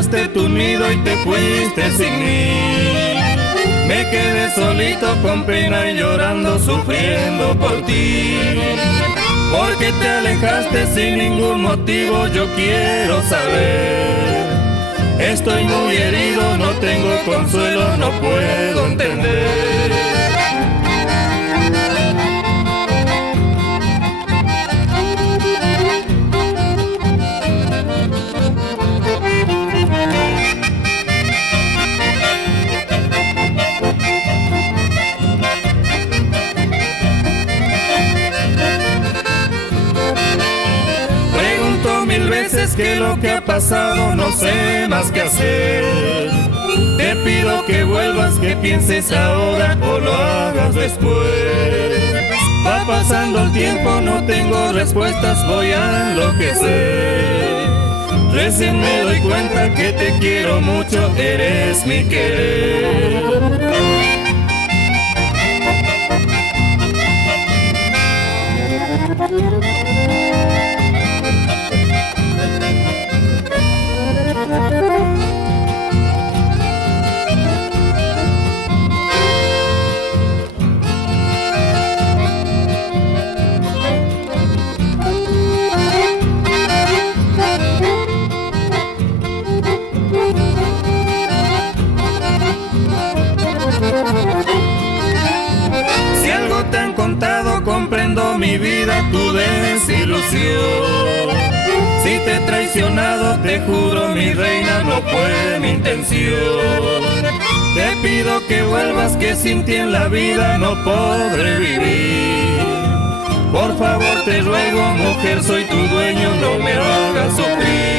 dejaste tu nido y te fuiste sin mí. Me quedé solito con pena y llorando, sufriendo por ti. Porque te alejaste sin ningún motivo, yo quiero saber. Estoy muy herido, no tengo consuelo, no puedo entender. Que lo que ha pasado no sé más que hacer. Te pido que vuelvas, que pienses ahora o lo hagas después. Va pasando el tiempo, no tengo respuestas, voy a enloquecer. Recién me doy cuenta que te quiero mucho, eres mi querer. Si algo te han contado, comprendo mi vida, tu desilusión. Si te he traicionado, te juro mi reina, no fue mi intención. Te pido que vuelvas, que sin ti en la vida no podré vivir. Por favor te ruego, mujer, soy tu dueño, no me hagas sufrir.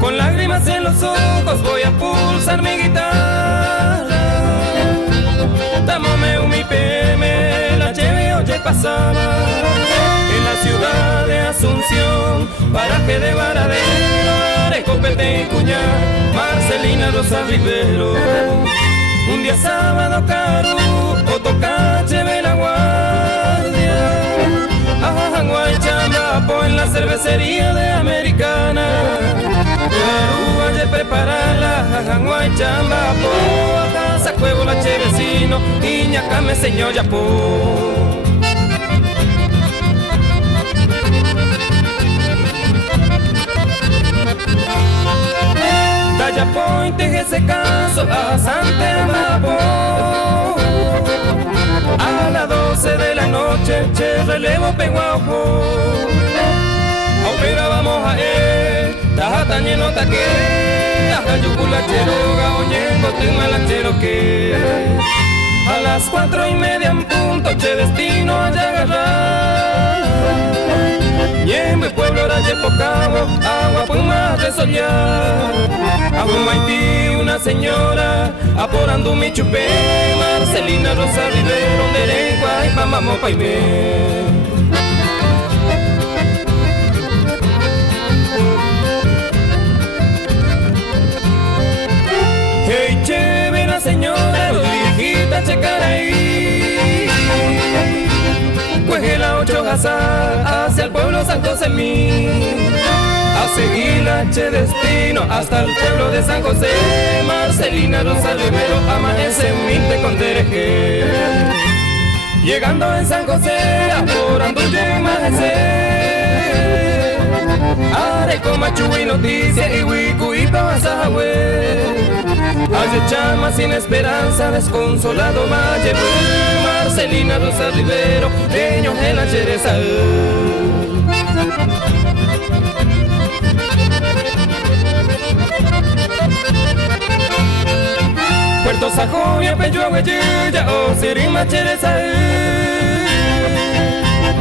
Con lágrimas en los ojos voy a pulsar mi guitarra. Tamome un mi PM, la cheve oye pasaba. En la ciudad de Asunción, paraje de Varadero, Arecopete y Cuñar, Marcelina Rosa Rivero. Un día sábado caro, Otocache ve la guardia. Ajanguay Chambapo en la cervecería de Americana. Aruaye prepararla, Ajanguay Chambapo. Ajanza Cuevo la che vecino, Iñacame señor Yapo. Dayapo y ese caso a Santa Amapo. A las 12 de la noche, che relevo peguajo. Opera vamos a tajata lleno taque. Aja yuculachero, gaoñengo, timalachero que. A las 4:30 en punto, che destino allá agarrar. Ñembe pueblo raye pocabo, agua puma de soñar. A Humaití una señora, aporando mi chupé. Marcelina Rosa Rivero, Merengua y Pamamo Paimé. Hey, chévere señora, viejita checar ahí. Cueje la 8 Hazar, hacia el pueblo San José mí. A seguir la che destino hasta el pueblo de San José. Marcelina Rosa Rivero, amanece minte con dereje. Llegando en San José, aporando amanece. Areco machu y noticia y huicu y pavasahue. Hace chama sin esperanza, desconsolado valle. Marcelina Rosa Rivero, leño de la chereza. Puerto Sajonia, Peyo, Huella, o Sirima Chereza.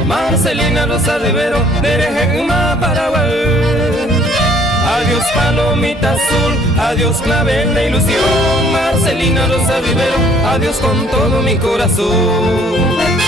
Marcelina Rosa Rivero, Derejema, Paraguay. Adiós palomita azul, adiós clavel de ilusión. Marcelina Rosa Rivero, adiós con todo mi corazón.